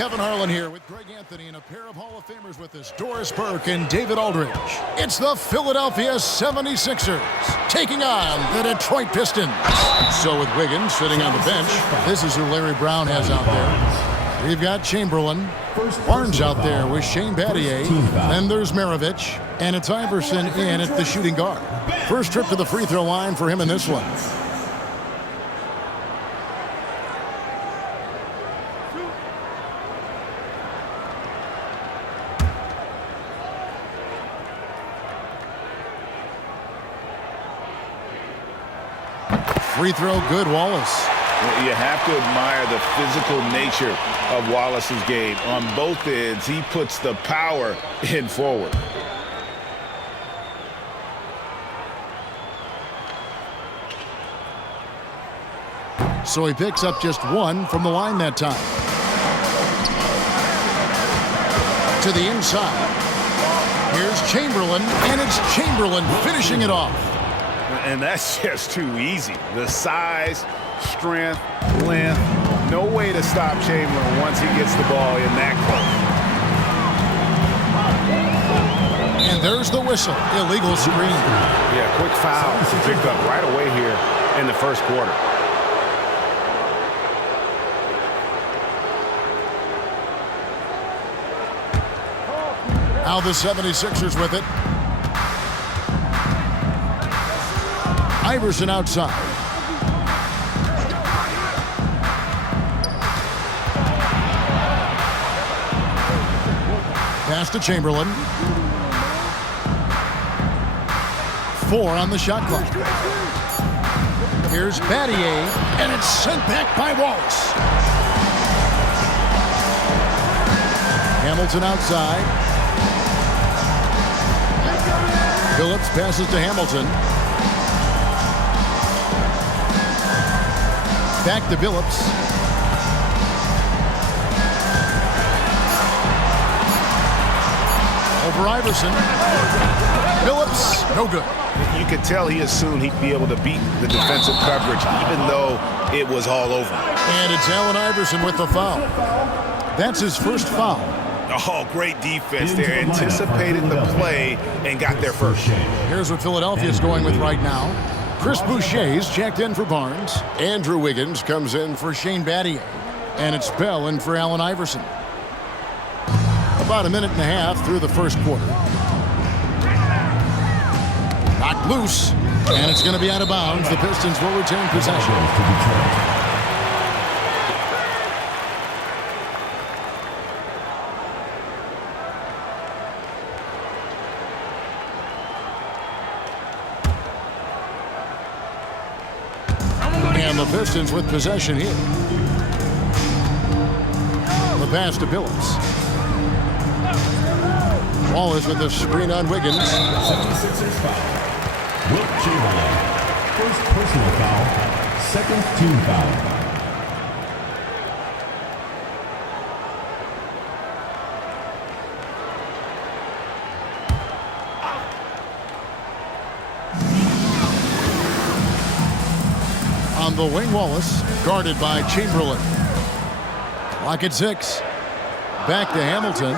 Kevin Harlan here with Greg Anthony and a pair of Hall of Famers with us, Doris Burke and David Aldridge. It's the Philadelphia 76ers taking on the Detroit Pistons. So with Wiggins sitting on the bench, this is who Larry Brown has out there. We've got Chamberlain, Barnes out there with Shane Battier, then there's Maravich, and it's Iverson in at the shooting guard. First trip to the free throw line for him in this one. Free throw good, Wallace. You have to admire the physical nature of Wallace's game. On both ends, he puts the power in forward. So he picks up just one from the line that time. To the inside. Here's Chamberlain, and it's Chamberlain finishing it off. And that's just too easy. The size, strength, length, no way to stop Chamberlain once he gets the ball in that close. And there's the whistle. Illegal screen. Yeah, quick foul picked up right away here in the first quarter. Now the 76ers with it. Iverson outside. Pass to Chamberlain. 4 on the shot clock. Here's Battier, and it's sent back by Wallace. Hamilton outside. Phillips passes to Hamilton. Back to Phillips. Over Iverson. Phillips, no good. You could tell he assumed he'd be able to beat the defensive coverage even though it was all over. And it's Allen Iverson with the foul. That's his first foul. Oh, great defense there. Anticipated the play and got there first. Here's what Philadelphia's going with right now. Chris Boucher's checked in for Barnes. Andrew Wiggins comes in for Shane Battier. And it's Bell in for Allen Iverson. About a minute and a half through the first quarter. Knocked loose. And it's going to be out of bounds. The Pistons will retain possession. And the Pistons with possession here. The pass to Phillips. Wallace with the screen on Wiggins. 76ers foul. Wilt Chamberlain. First personal foul. Second team foul. On the wing, Wallace, guarded by Chamberlain. Clock at 6. Back to Hamilton.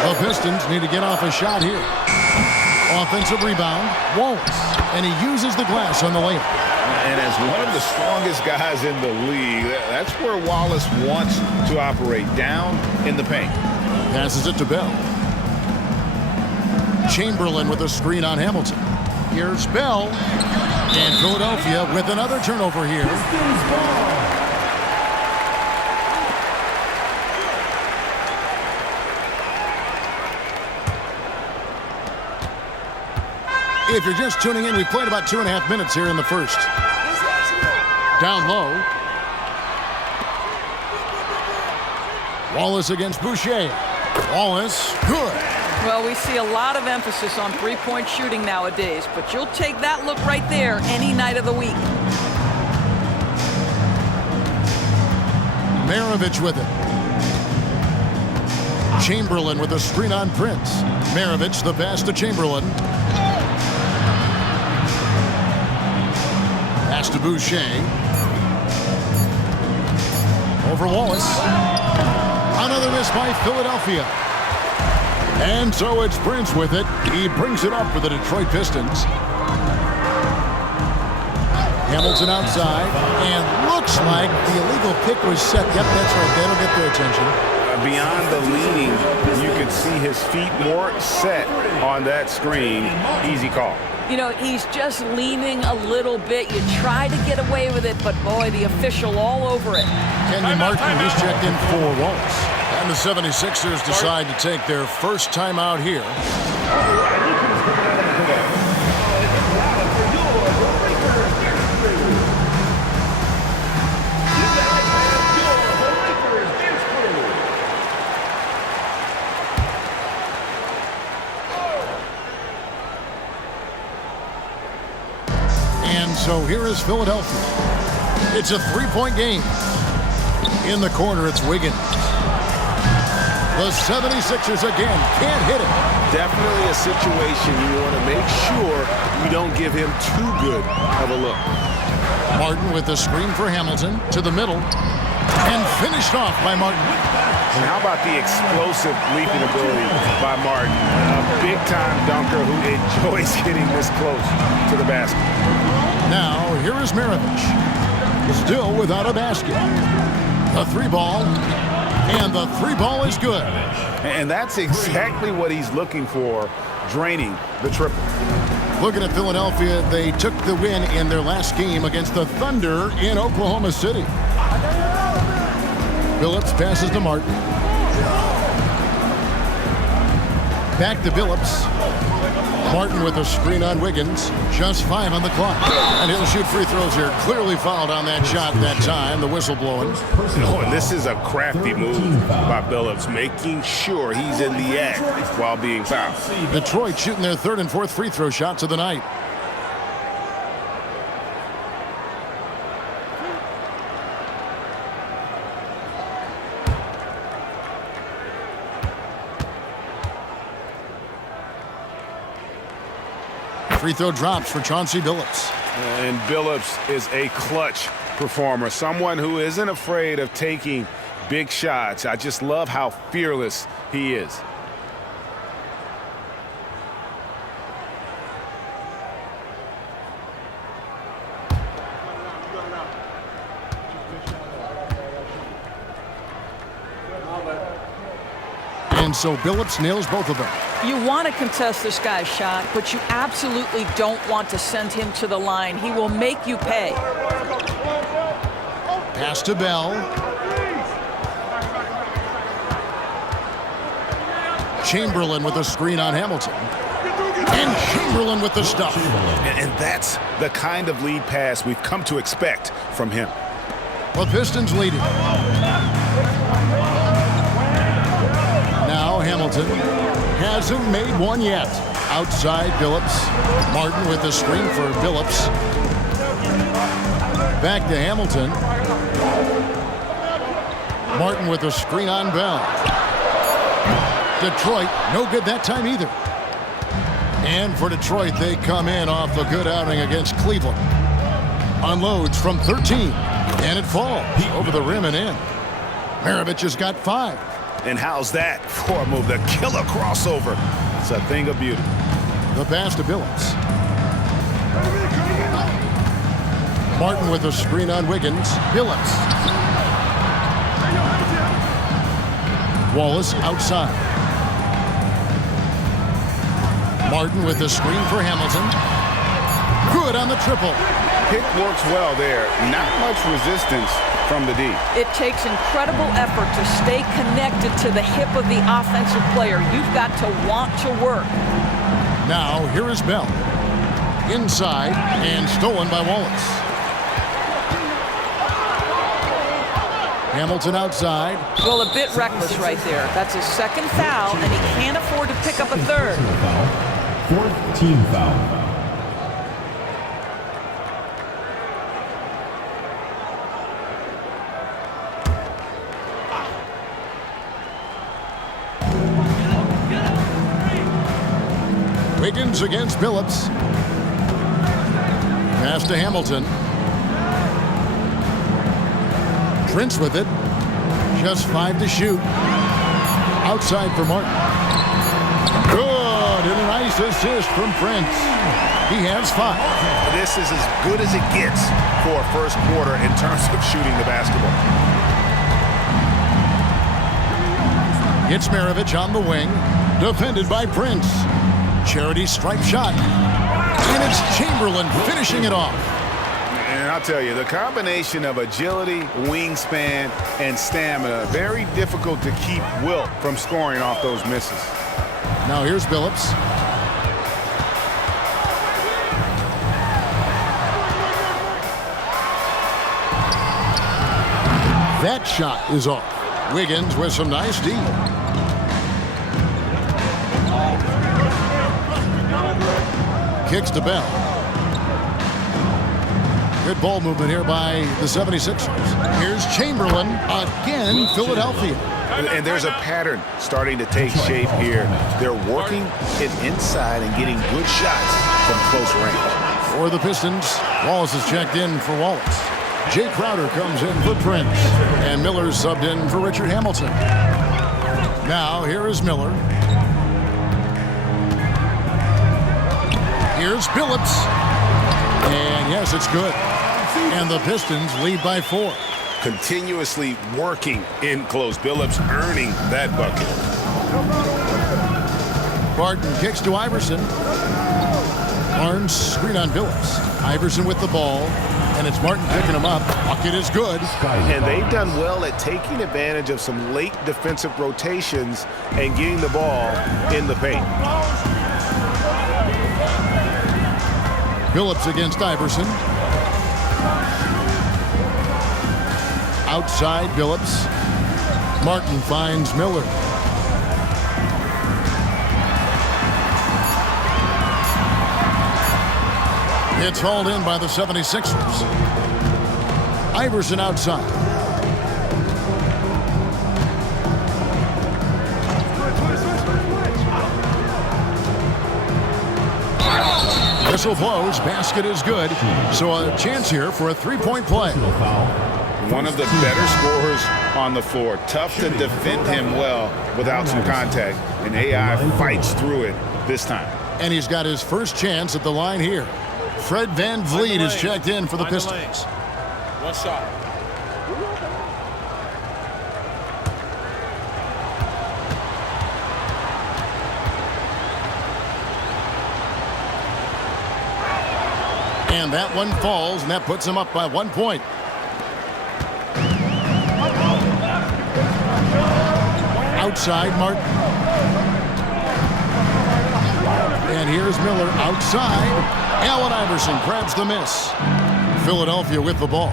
The Pistons need to get off a shot here. Offensive rebound, Wallace, and he uses the glass on the layup. And as one of the strongest guys in the league, that's where Wallace wants to operate, down in the paint. Passes it to Bell. Chamberlain with a screen on Hamilton. Here's Bell. And Philadelphia with another turnover here. If you're just tuning in, we played about 2.5 minutes here in the first. Down low. Wallace against Boucher. Wallace, good. Well, we see a lot of emphasis on three-point shooting nowadays, but you'll take that look right there any night of the week. Maravich with it. Chamberlain with a screen on Prince. Maravich, the pass to Chamberlain. Pass to Boucher. over Wallace. Another miss by Philadelphia. And so it's Prince with it. He brings it up for the Detroit Pistons. Hamilton outside, and looks like the illegal pick was set. Yep, that's right. That'll get their attention. Beyond the leaning, you could see his feet more set on that screen. Easy call. You know, he's just leaning a little bit. You try to get away with it, but boy, the official all over it. Kenyon Martin is checked in for Wallace. And the 76ers decide to take their first timeout here. And so here is Philadelphia. It's a three-point game. In the corner, it's Wiggins. The 76ers again can't hit it. Definitely a situation you want to make sure you don't give him too good of a look. Martin with the screen for Hamilton to the middle. And finished off by Martin. And how about the explosive leaping ability by Martin? A big-time dunker who enjoys getting this close to the basket. Now, here is Maravich. Still without a basket. The three ball. And the three ball is good. And that's exactly what he's looking for, draining the triple. Looking at Philadelphia, they took the win in their last game against the Thunder in Oklahoma City. Billups passes to Martin. Back to Billups. Martin with a screen on Wiggins. Just 5 on the clock. And he'll shoot free throws here. Clearly fouled on that shot that time. The whistle blowing. Oh, and this is a crafty move by Billups, making sure he's in the act while being fouled. Detroit shooting their third and fourth free throw shots of the night. Free throw drops for Chauncey Billups. And Billups is a clutch performer, someone who isn't afraid of taking big shots. I just love how fearless he is. And so Billups nails both of them. You want to contest this guy's shot, but you absolutely don't want to send him to the line. He will make you pay. Pass to Bell. Chamberlain with a screen on Hamilton. And Chamberlain with the stuff. And that's the kind of lead pass we've come to expect from him. The Pistons lead it. Now Hamilton hasn't made one yet. Outside Billups. Martin with the screen for Billups. Back to Hamilton. Martin with a screen on Bell. Detroit, no good that time either. And for Detroit, they come in off a good outing against Cleveland. Unloads from 13. And it falls over the rim and in. Maravich has got 5. And how's that for a move? The killer crossover. It's a thing of beauty. The pass to Billups. Martin with a screen on Wiggins. Billups. Wallace outside. Martin with the screen for Hamilton. Good on the triple. Pick works well there. Not much resistance from the D. It takes incredible effort to stay connected to the hip of the offensive player. You've got to want to work. Now, here is Bell. Inside and stolen by Wallace. Hamilton outside. Well, a bit reckless right there. That's his second foul, and he can't afford to pick up a third. Fourth team foul. Wiggins against Billups. Pass to Hamilton. Prince with it. Just 5 to shoot. Outside for Martin. Good, and a nice assist from Prince. He has 5. This is as good as it gets for a first quarter in terms of shooting the basketball. It's Maravich on the wing, defended by Prince. Charity stripe shot. And it's Chamberlain finishing it off. And I'll tell you, the combination of agility, wingspan, and stamina, very difficult to keep Wilt from scoring off those misses. Now here's Billups. That shot is off. Wiggins with some nice D. Kicks to Bell. Good ball movement here by the 76ers. Here's Chamberlain again, Philadelphia. And there's a pattern starting to take shape here. They're working it inside and getting good shots from close range. For the Pistons, Wallace is checked in for Wallace. Jay Crowder comes in for Prince. And Miller's subbed in for Richard Hamilton. Now, here is Miller. Here's Billups. And yes, it's good. And the Pistons lead by 4. Continuously working in close. Billups earning that bucket. Barton kicks to Iverson. Barnes screen on Billups. Iverson with the ball. And it's Martin picking him up. Bucket is good. And they've done well at taking advantage of some late defensive rotations and getting the ball in the paint. Billups against Iverson. Outside Billups. Martin finds Miller. It's hauled in by the 76ers. Iverson outside. Whistle blows. Basket is good. So a chance here for a three-point play. One of the better scorers on the floor. Tough to defend him well without some contact. And AI fights through it this time. And he's got his first chance at the line here. Fred VanVleet is checked in for the Pistons. One shot. And that one falls, and that puts him up by 1 point. Outside, Martin. And here's Miller outside. Allen Iverson grabs the miss. Philadelphia with the ball.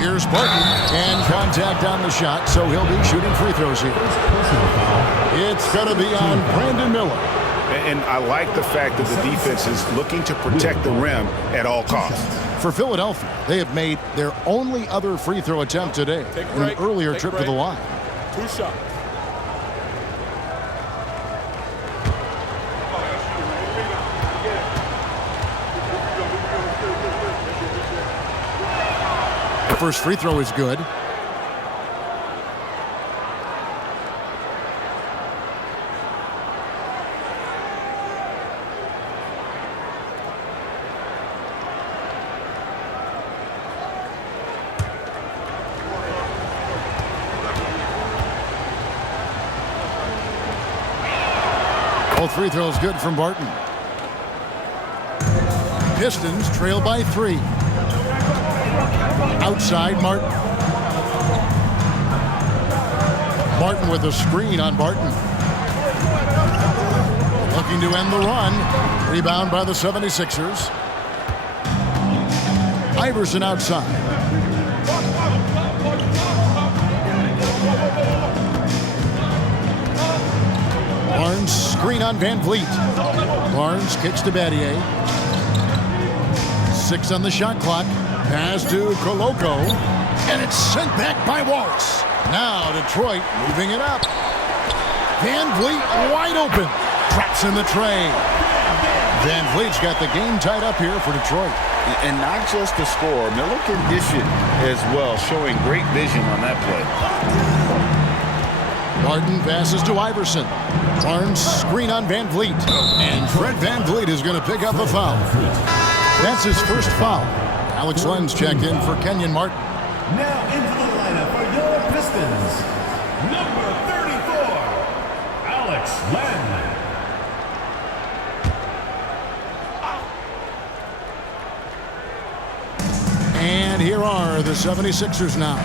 Here's Barton, and contact on the shot, so he'll be shooting free throws here. It's going to be on Brandon Miller. And I like the fact that the defense is looking to protect the rim at all costs. For Philadelphia, they have made their only other free throw attempt today in an earlier trip to the line. 2 shots. The first free throw is good. Both free throws good from Barton. Pistons trail by 3. Outside, Martin. Martin with a screen on Barton. Looking to end the run. Rebound by the 76ers. Iverson outside. Barnes screen on VanVleet. Barnes kicks to Battier. 6 on the shot clock. Pass to Coloco. And it's sent back by Wallace. Now Detroit moving it up. VanVleet wide open. Traps in the tray. VanVleet's got the game tied up here for Detroit. And not just the score. Miller can dish it as well, showing great vision on that play. Barton passes to Iverson. Barnes screen on Van Vliet. And Fred Van Vliet is going to pick up a foul. That's his first foul. Alex Lenz checked in for Kenyon Martin. Now into the lineup for your Pistons, number 34, Alex Len. And here are the 76ers now.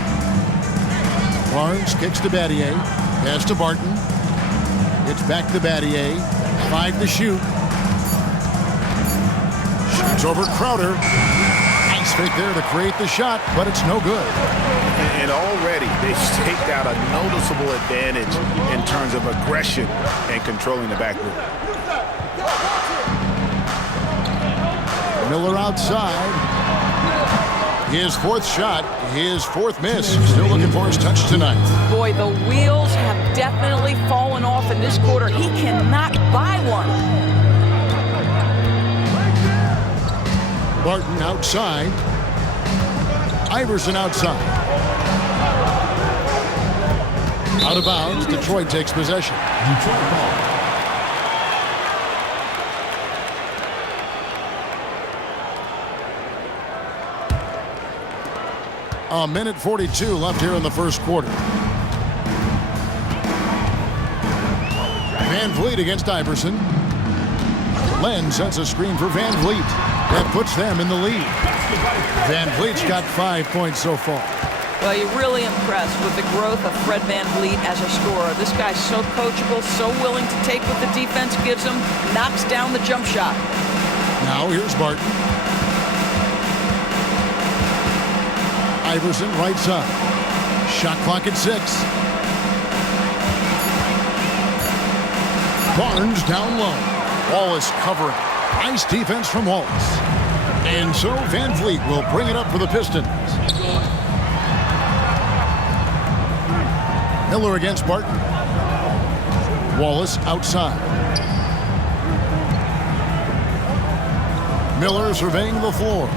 Barnes kicks to Battier. Pass to Barton. It's back to Battier. 5 to shoot. Shoots over Crowder. Nice fake there to create the shot, but it's no good. And already they've staked out a noticeable advantage in terms of aggression and controlling the backcourt. Miller outside. His fourth shot, his fourth miss. Still looking for his touch tonight. Boy, the wheels have definitely fallen off in this quarter. He cannot buy one. Barton outside. Iverson outside. Out of bounds. Detroit takes possession. Detroit ball. A minute 42 left here in the first quarter. Van Vliet against Iverson. Len sets a screen for Van Vliet. That puts them in the lead. Van Vliet's got 5 points so far. Well, you're really impressed with the growth of Fred Van Vliet as a scorer. This guy's so coachable, so willing to take what the defense gives him, knocks down the jump shot. Now here's Barton. Iverson right side. Shot clock at 6. Barnes down low. Wallace covering. Nice defense from Wallace. And so Van Vliet will bring it up for the Pistons. Miller against Barton. Wallace outside. Miller surveying the floor.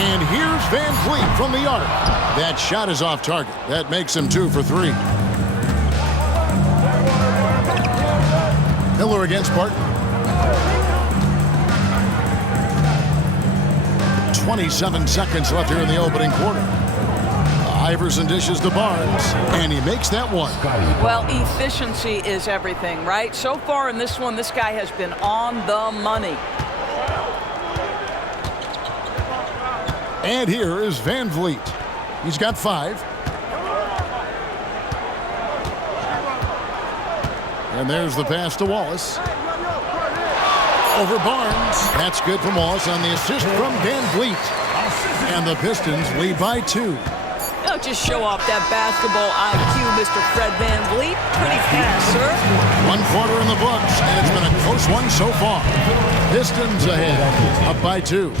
And here's Van Vliet from the arc. That shot is off target. That makes him 2 for 3. Miller against Barton. 27 seconds left here in the opening quarter. Iverson dishes to Barnes, and he makes that one. Well, efficiency is everything, right? So far in this one, this guy has been on the money. And here is Van Vliet. He's got 5. And there's the pass to Wallace. Over Barnes. That's good from Wallace on the assist from Van Vliet. And the Pistons lead by 2. Don't just show off that basketball IQ, Mr. Fred Van Vliet. Pretty fast, sir. 1 quarter in the books, and it's been a close one so far. Pistons ahead, up by 2.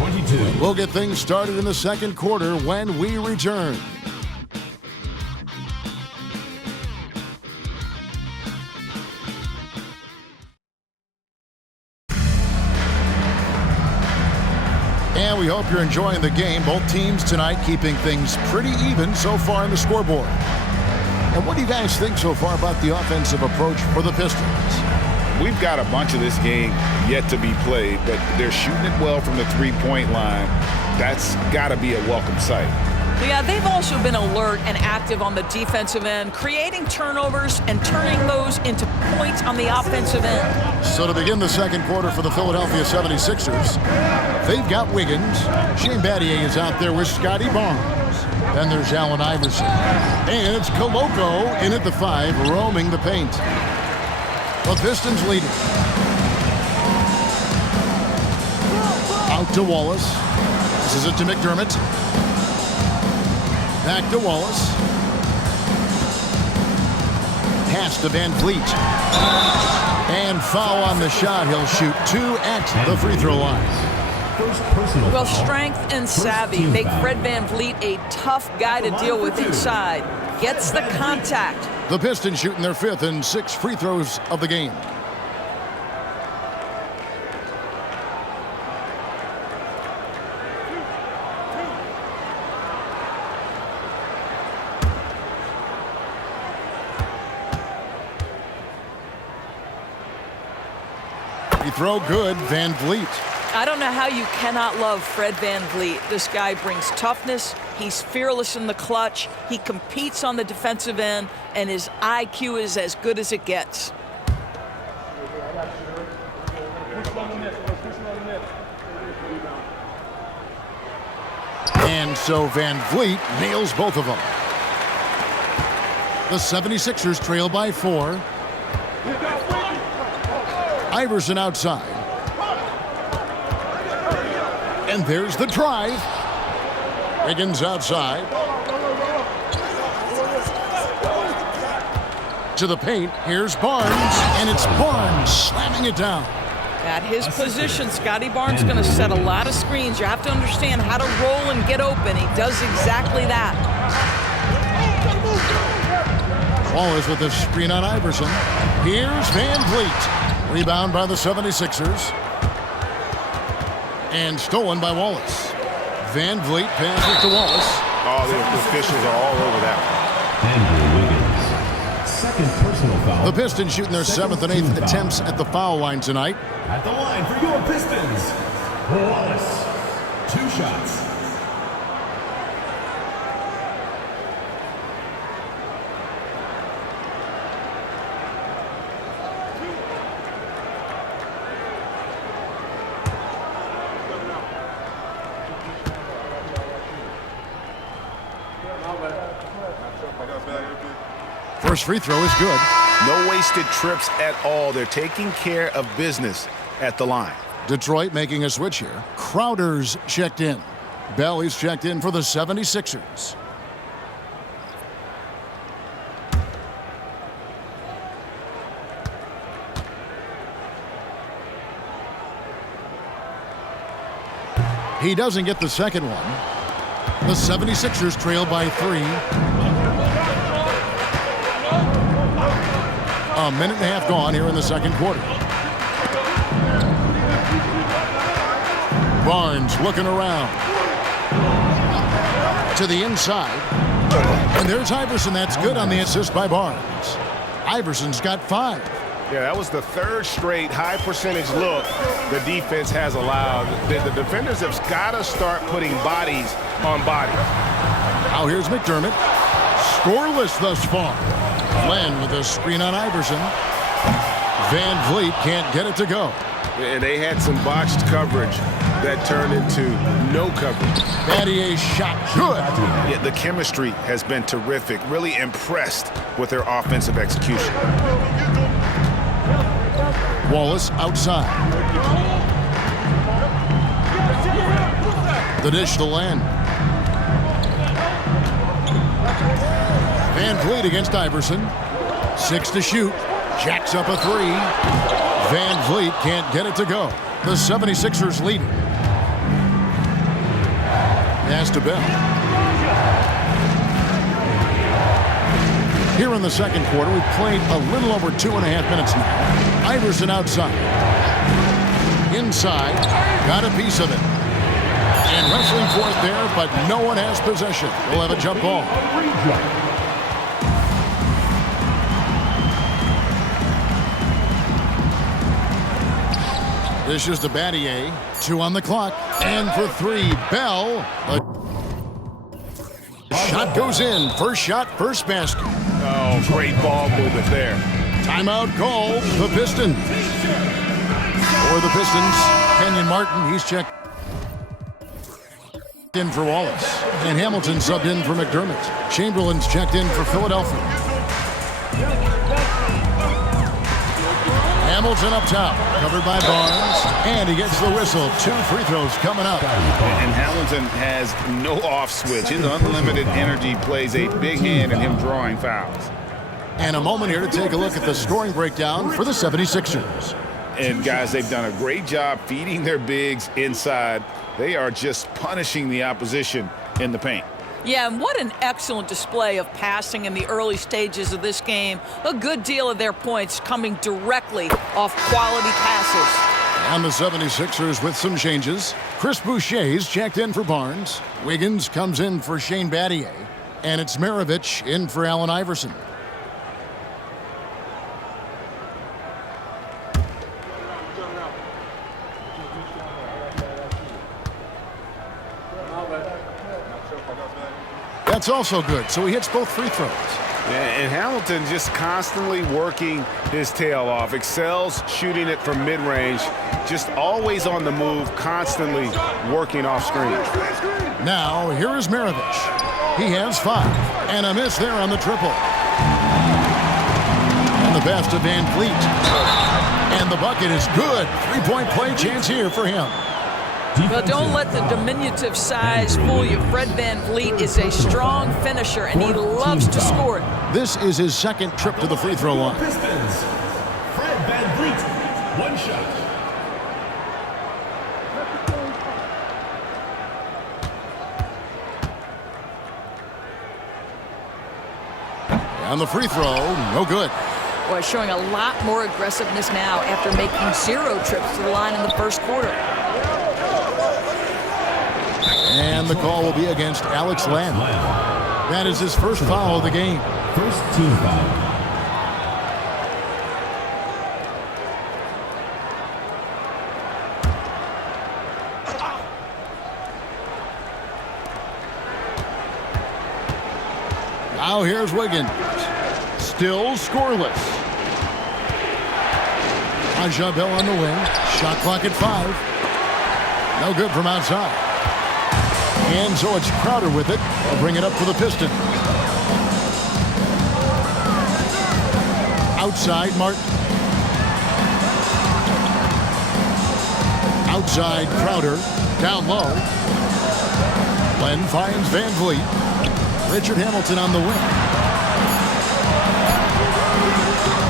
We'll get things started in the second quarter when we return. And we hope you're enjoying the game. Both teams tonight keeping things pretty even so far in the scoreboard. And what do you guys think so far about the offensive approach for the Pistons? We've got a bunch of this game yet to be played, but they're shooting it well from the three-point line. That's got to be a welcome sight. Yeah, they've also been alert and active on the defensive end, creating turnovers and turning those into points on the offensive end. So to begin the second quarter for the Philadelphia 76ers, they've got Wiggins. Shane Battier is out there with Scotty Barnes. Then there's Allen Iverson. And it's Koloko in at the 5, roaming the paint. The Pistons leading. Out to Wallace. This is it to McDermott. Back to Wallace. Pass to Van Vliet. And foul on the shot. He'll shoot 2 at the free throw line. Well, strength and savvy make Fred Van Vliet a tough guy to deal with inside. Gets the contact. The Pistons shooting their 5th and 6th free throws of the game. Free throw good, Van Vliet. I don't know how you cannot love Fred Van Vliet. This guy brings toughness. He's fearless in the clutch. He competes on the defensive end, and his IQ is as good as it gets. And so Van Vliet nails both of them. The 76ers trail by 4. Iverson outside. And there's the drive. Wiggins outside. To the paint. Here's Barnes. And it's Barnes slamming it down. At his position, Scotty Barnes is going to set a lot of screens. You have to understand how to roll and get open. He does exactly that. Wallace with the screen on Iverson. Here's Van Vliet. Rebound by the 76ers. And stolen by Wallace. Van Vliet passes to Wallace. Oh, the officials are all over that. Andrew Wiggins. Second personal foul. The Pistons shooting their 7th and 8th attempts at the foul line tonight. At the line for your Pistons, Wallace. 2 shots. First free throw is good. No wasted trips at all. They're taking care of business at the line. Detroit making a switch here. Crowder's checked in. Bell is checked in for the 76ers. He doesn't get the second one. The 76ers trail by 3. A minute and a half gone here in the second quarter. Barnes looking around. To the inside. And there's Iverson. That's good on the assist by Barnes. Iverson's got 5. Yeah, that was the 3rd straight high percentage look the defense has allowed. The defenders have got to start putting bodies on bodies. Now here's McDermott. Scoreless thus far. Glenn with a screen on Iverson. Van Vliet can't get it to go. And they had some botched coverage that turned into no coverage. Battier's shot good. Yeah, the chemistry has been terrific. Really impressed with their offensive execution. Wallace outside. The dish to Len. Van Vliet against Iverson. 6 to shoot. Jacks up a 3. Van Vliet can't get it to go. The 76ers lead. Pass to Bell. Here in the second quarter, we've played a little over 2.5 minutes now. Iverson outside. Inside. Got a piece of it. And wrestling for it there, but no one has possession. We'll have a jump ball. This is to Battier. 2 on the clock. And for 3, Bell. Shot goes in. First shot, first basket. Oh, great ball movement there. Timeout call. The Pistons. For the Pistons, Kenyon Martin. He's checked in for Wallace. And Hamilton subbed in for McDermott. Chamberlain's checked in for Philadelphia. Hamilton up top, covered by Barnes, and he gets the whistle. 2 free throws coming up. And Hamilton has no off switch. His unlimited energy plays a big hand in him drawing fouls. And a moment here to take a look at the scoring breakdown for the 76ers. And guys, they've done a great job feeding their bigs inside. They are just punishing the opposition in the paint. Yeah, and what an excellent display of passing in the early stages of this game. A good deal of their points coming directly off quality passes. And the 76ers with some changes. Chris Boucher's checked in for Barnes. Wiggins comes in for Shane Battier. And it's Maravich in for Allen Iverson. That's also good, so he hits both free throws. And Hamilton just constantly working his tail off, excels shooting it from mid-range, just always on the move, constantly working off screen. Now, here is Maravich. He has 5, and a miss there on the triple. And the pass to Van Vliet. And the bucket is good. 3-point play chance here for him. Well, don't let the diminutive size fool you. Fred Van Vliet is a strong finisher, and he loves to score it. This is his second trip to the free throw line. Pistons. Fred Van Vliet. 1 shot. On the free throw, no good. Boy, showing a lot more aggressiveness now after making 0 trips to the line in the first quarter. And the call will be against Alex Lamb. That is his first foul of the game. First team foul. Now here's Wiggins. Still scoreless. Aja Bell on the wing. Shot clock at 5. No good from outside. And so it's Crowder with it. They'll bring it up for the Pistons. Outside, Martin. Outside, Crowder. Down low. Len finds Van Vliet. Richard Hamilton on the wing.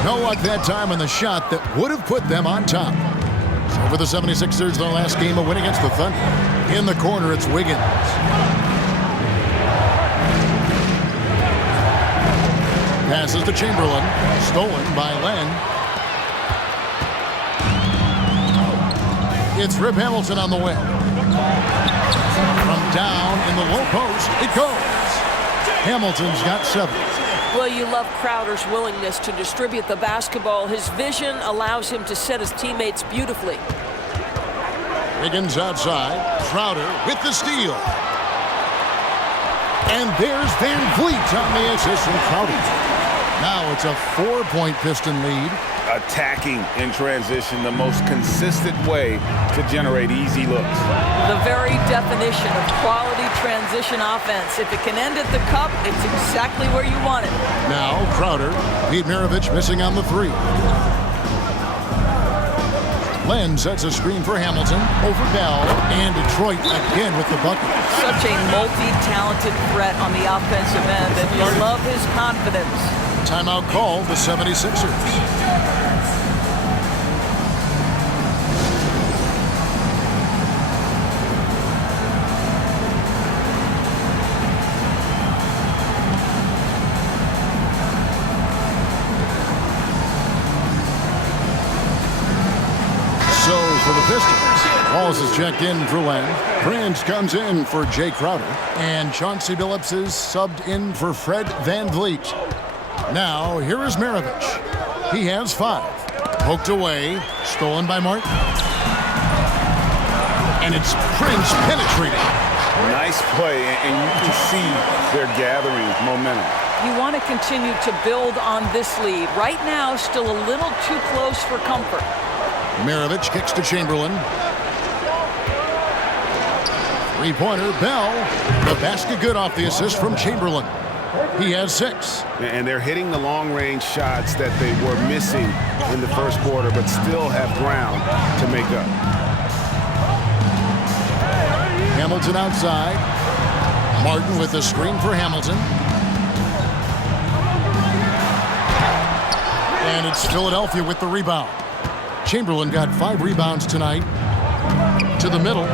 No luck that time on the shot that would have put them on top. So for the 76ers, their last game, a win against the Thunder. In the corner, it's Wiggins. Passes to Chamberlain. Stolen by Len. It's Rip Hamilton on the wing. From down in the low post, it goes. Hamilton's got 7. Well, you love Crowder's willingness to distribute the basketball. His vision allows him to set his teammates beautifully. Wiggins outside. Crowder with the steal. And there's Van Vliet on the assist from Crowder. Now it's a 4-point Piston lead. Attacking in transition, the most consistent way to generate easy looks. The very definition of quality transition offense. If it can end at the cup, it's exactly where you want it. Now Crowder. Pete Maravich missing on the 3. Len sets a screen for Hamilton over Bell, and Detroit again with the bucket. Such a multi-talented threat on the offensive end, and you love his confidence. Timeout call, the 76ers. For the Pistons, Wallace is checked in for Len. Prince comes in for Jay Crowder. And Chauncey Billups is subbed in for Fred Van Vliet. Now, here is Maravich. He has 5. Poked away. Stolen by Martin. And it's Prince penetrating. Nice play, and you can see they're gathering momentum. You want to continue to build on this lead. Right now, still a little too close for comfort. Maravich kicks to Chamberlain. 3-pointer, Bell. The basket good off the assist from Chamberlain. He has 6. And they're hitting the long-range shots that they were missing in the first quarter, but still have ground to make up. Hamilton outside. Martin with the screen for Hamilton. And it's Philadelphia with the rebound. Chamberlain got 5 rebounds tonight. To the middle.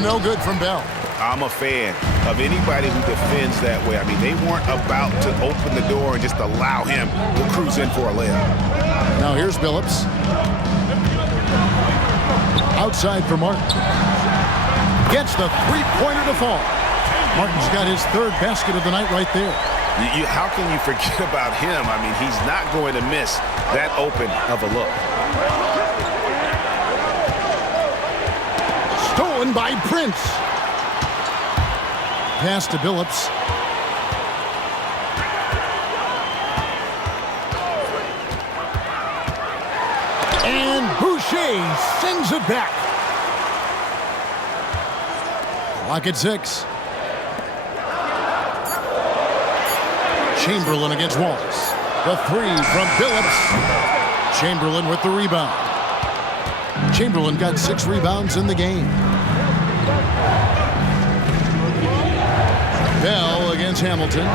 No good from Bell. I'm a fan of anybody who defends that way. I mean, they weren't about to open the door and just allow him to cruise in for a layup. Now here's Billups. Outside for Martin. Gets the 3-pointer to fall. Martin's got his 3rd basket of the night right there. How can you forget about him? I mean, he's not going to miss that open of a look. Stolen by Prince. Pass to Billups. And Boucher sends it back. Clock at 6. Chamberlain against Wallace. The three from Billups. Chamberlain with the rebound. Chamberlain got 6 rebounds in the game. Bell against Hamilton.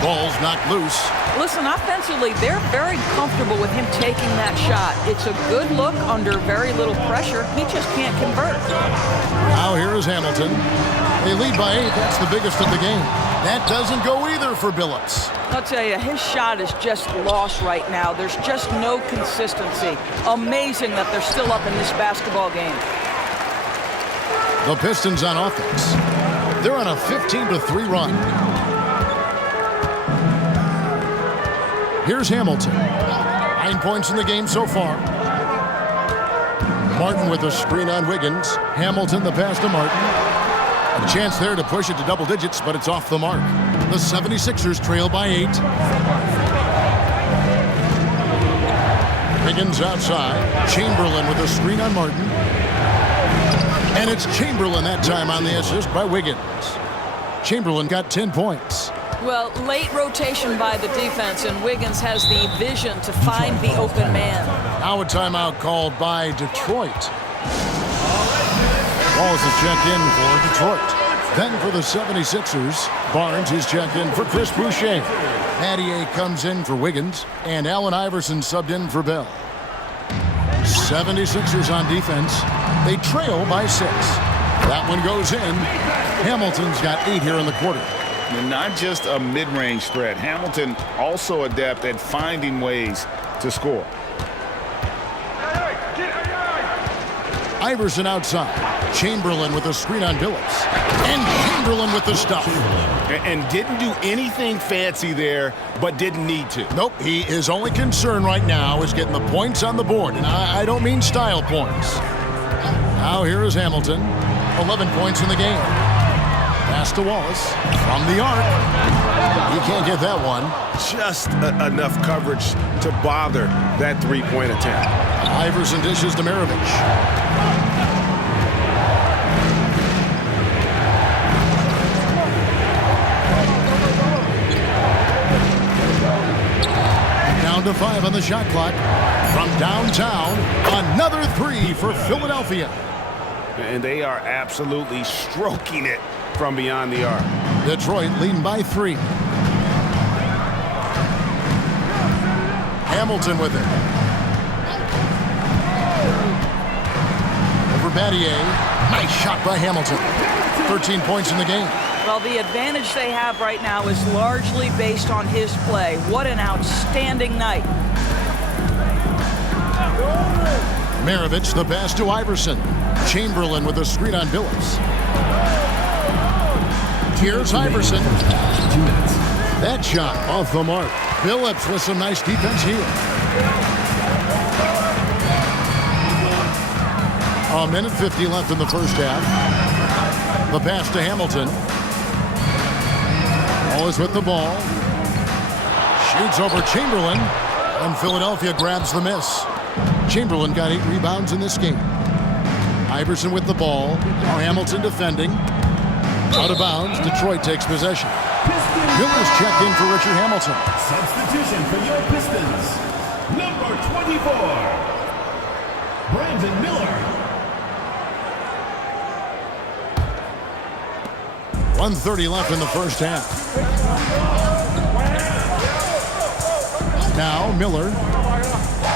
Ball's knocked loose. Listen, offensively, they're very comfortable with him taking that shot. It's a good look under very little pressure. He just can't convert. Now here is Hamilton. They lead by 8. That's the biggest of the game. That doesn't go either for Billups. I'll tell you, his shot is just lost right now. There's just no consistency. Amazing that they're still up in this basketball game. The Pistons on offense. They're on a 15-3 run. Here's Hamilton. 9 points in the game so far. Martin with a screen on Wiggins. Hamilton the pass to Martin. A chance there to push it to double digits, but it's off the mark. The 76ers trail by 8. Wiggins outside. Chamberlain with a screen on Martin. And it's Chamberlain that time on the assist by Wiggins. Chamberlain got 10 points. Well, late rotation by the defense, and Wiggins has the vision to find the open man. Now a timeout called by Detroit. Wallace is checked in for Detroit. Then for the 76ers, Barnes is checked in for Chris Boucher. Mathieu comes in for Wiggins, and Allen Iverson subbed in for Bell. 76ers on defense. They trail by 6. That one goes in. Hamilton's got 8 here in the quarter. And not just a mid-range threat. Hamilton also adept at finding ways to score. Iverson outside. Chamberlain with a screen on Billups. And Chamberlain with the stuff. And didn't do anything fancy there, but didn't need to. Nope, his only concern right now is getting the points on the board. And I don't mean style points. Now here is Hamilton. 11 points in the game. Pass to Wallace from the arc. He can't get that one. Just enough coverage to bother that three-point attempt. Iverson dishes to Maravich. Down to 5 on the shot clock. From downtown, another 3 for Philadelphia. And they are absolutely stroking it from beyond the arc. Detroit leading by 3. Hamilton with it. Over Mathieu. Nice shot by Hamilton. 13 points in the game. Well, the advantage they have right now is largely based on his play. What an outstanding night. Maravich the pass to Iverson. Chamberlain with a screen on Billups. Here's Iverson. That shot off the mark. Billups with some nice defense here. A minute 50 left in the first half. The pass to Hamilton. Wallace with the ball. Shoots over Chamberlain. And Philadelphia grabs the miss. Chamberlain got 8 rebounds in this game. Iverson with the ball. Now Hamilton defending. Out of bounds. Detroit takes possession. Miller's checked in for Richard Hamilton. Substitution for your Pistons. Number 24, Brandon Miller. 1:30 left in the first half. Now Miller.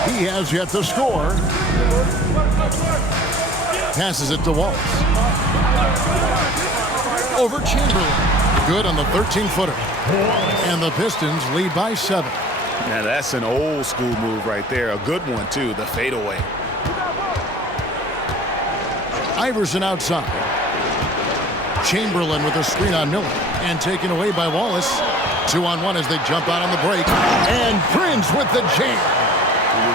He has yet to score. Passes it to Wallace. Over Chamberlain. Good on the 13-footer. And the Pistons lead by 7. Now that's an old school move right there. A good one, too, the fadeaway. Iverson outside. Chamberlain with a screen on Miller. And taken away by Wallace. 2-on-1 as they jump out on the break. And Prince with the jam.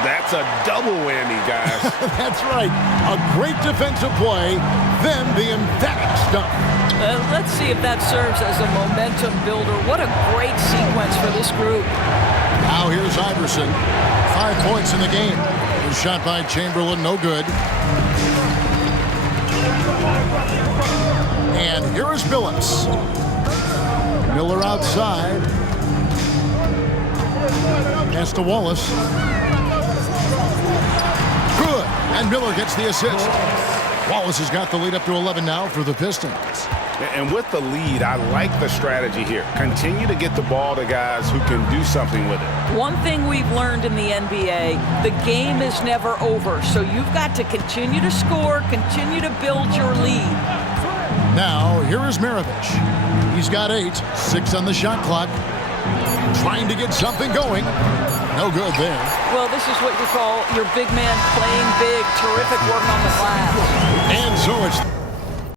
That's a double whammy, guys. That's right. A great defensive play, then the emphatic stuff. Let's see if that serves as a momentum builder. What a great sequence for this group. Now here's Iverson. 5 points in the game. His shot by Chamberlain, no good. And here is Billups. Miller outside. Pass to Wallace. Good. And Miller gets the assist. Wallace has got the lead up to 11 now for the Pistons. And with the lead, I like the strategy here. Continue to get the ball to guys who can do something with it. One thing we've learned in the NBA, the game is never over. So you've got to continue to score, continue to build your lead. Now, here is Maravich. He's got 8, 6 on the shot clock. Trying to get something going. No good there. Well, this is what you call your big man playing big. Terrific work on the glass. And so it's